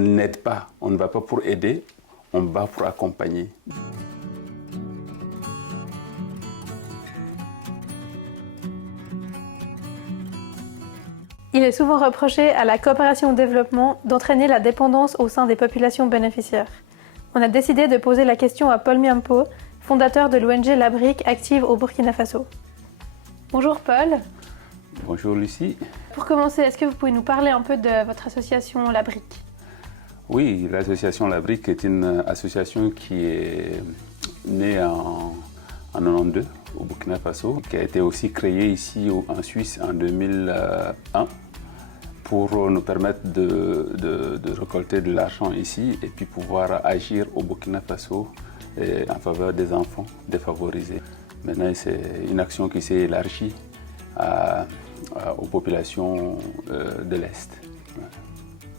n'aide pas, on ne va pas pour aider, on va pour accompagner. Il est souvent reproché à la coopération au développement d'entraîner la dépendance au sein des populations bénéficiaires. On a décidé de poser la question à Paul Miampo, fondateur de l'ONG L'Abrique active au Burkina Faso. Bonjour Paul. Bonjour Lucie. Pour commencer, est-ce que vous pouvez nous parler un peu de votre association L'Abrique ? Oui, l'association L'Abrique est une association qui est née en 92 au Burkina Faso, qui a été aussi créée ici en Suisse en 2001 pour nous permettre de récolter de l'argent ici et puis pouvoir agir au Burkina Faso en faveur des enfants défavorisés. Maintenant, c'est une action qui s'est élargie aux populations de l'Est.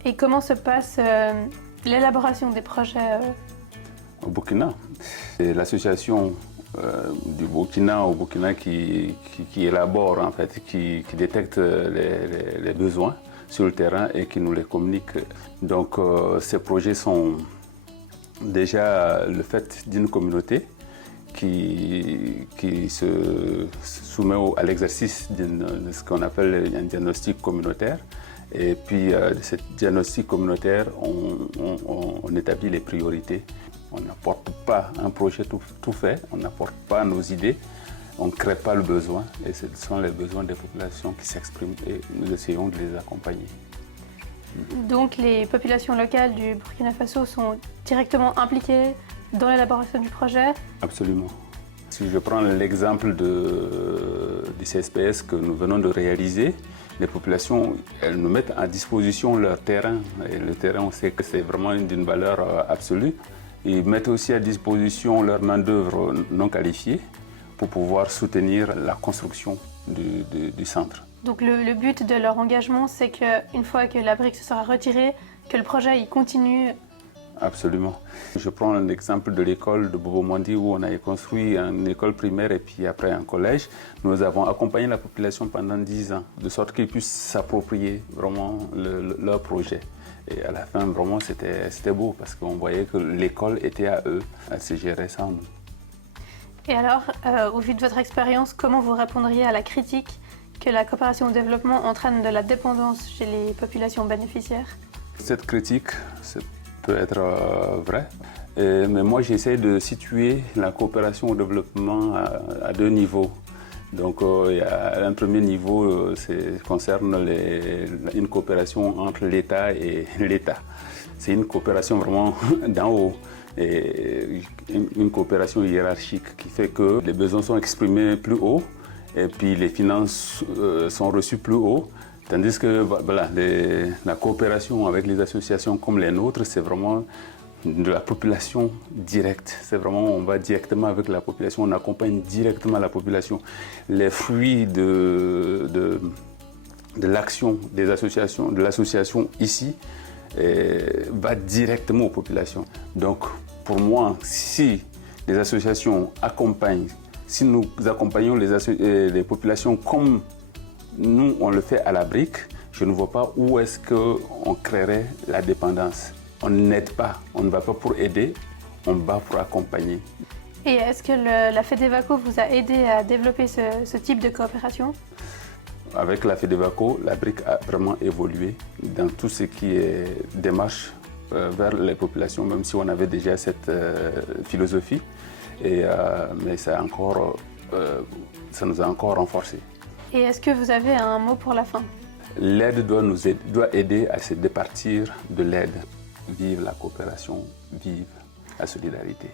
Et comment se passe l'élaboration des projets au Burkina? C'est l'association du Burkina au Burkina qui élabore, en fait, qui détecte les besoins sur le terrain et qui nous les communique. Donc ces projets sont déjà le fait d'une communauté qui se soumet à l'exercice de ce qu'on appelle un diagnostic communautaire. Et puis de ce diagnostic communautaire, on établit les priorités. On n'apporte pas un projet tout fait, on n'apporte pas nos idées, on ne crée pas le besoin. Et ce sont les besoins des populations qui s'expriment et nous essayons de les accompagner. Donc les populations locales du Burkina Faso sont directement impliquées dans l'élaboration du projet? Absolument. Si je prends l'exemple du CSPS que nous venons de réaliser, les populations, elles nous mettent à disposition leur terrain. Et le terrain, on sait que c'est vraiment d'une valeur absolue. Ils mettent aussi à disposition leur main-d'œuvre non qualifiée pour pouvoir soutenir la construction du centre. Donc le but de leur engagement, c'est qu'une fois que L'Abrique se sera retirée, que le projet il continue. Absolument. Je prends l'exemple de l'école de Bobo-Mondi où on a construit une école primaire et puis après un collège. Nous avons accompagné la population pendant 10 ans, de sorte qu'ils puissent s'approprier vraiment leur projet. Et à la fin, vraiment, c'était beau parce qu'on voyait que l'école était à eux, elle se gérait sans nous. Et alors, au vu de votre expérience, comment vous répondriez à la critique que la coopération au développement entraîne de la dépendance chez les populations bénéficiaires? Cette critique peut être vraie, mais moi j'essaie de situer la coopération au développement à 2 niveaux. Donc il y a un premier niveau, concerne une coopération entre l'État et l'État. C'est une coopération vraiment d'en haut, et une coopération hiérarchique qui fait que les besoins sont exprimés plus haut et puis les finances sont reçues plus haut. Tandis que voilà, la coopération avec les associations comme les nôtres, c'est vraiment de la population directe. C'est vraiment, on va directement avec la population, on accompagne directement la population. Les fruits de l'action des associations, de l'association ici, va directement aux populations. Donc pour moi, si les associations accompagnent, si nous accompagnons les populations comme nous, on le fait à L'Abrique, je ne vois pas où est-ce qu'on créerait la dépendance. On n'aide pas, on ne va pas pour aider, on va pour accompagner. Et est-ce que la FEDEVACO vous a aidé à développer ce type de coopération? Avec la FEDEVACO, L'Abrique a vraiment évolué dans tout ce qui est démarche vers les populations, même si on avait déjà cette philosophie, mais ça nous a encore renforcé. Et est-ce que vous avez un mot pour la fin? L'aide doit aider à se départir de l'aide. Vive la coopération, vive la solidarité.